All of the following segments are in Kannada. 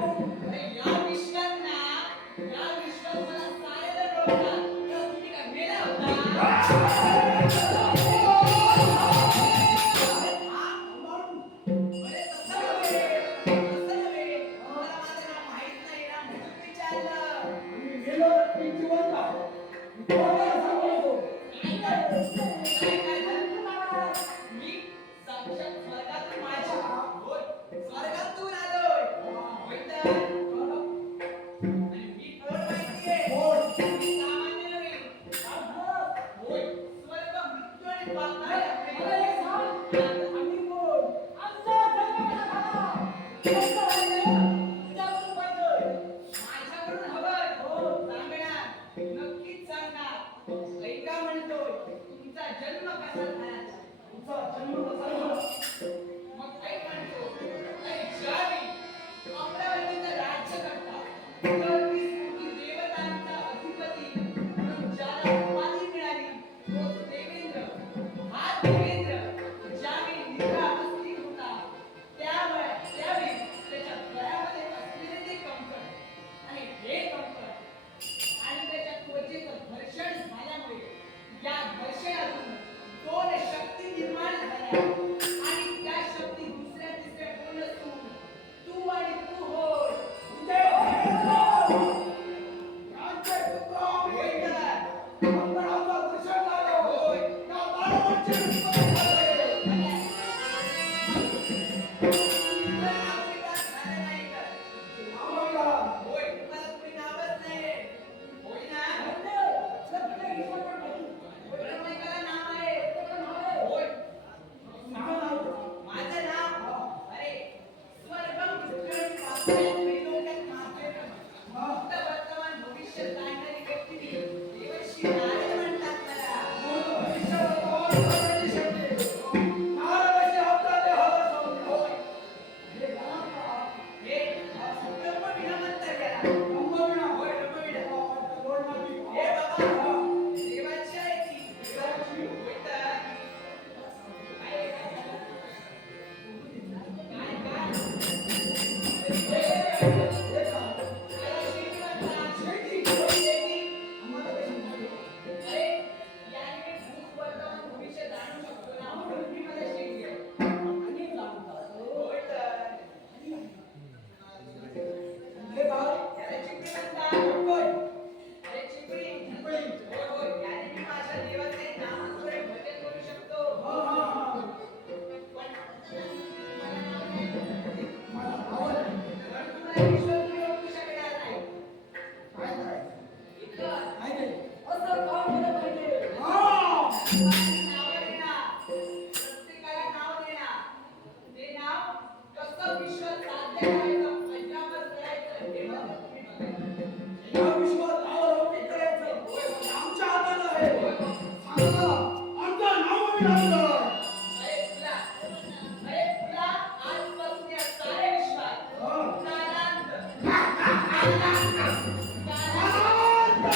नाही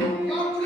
Thank you.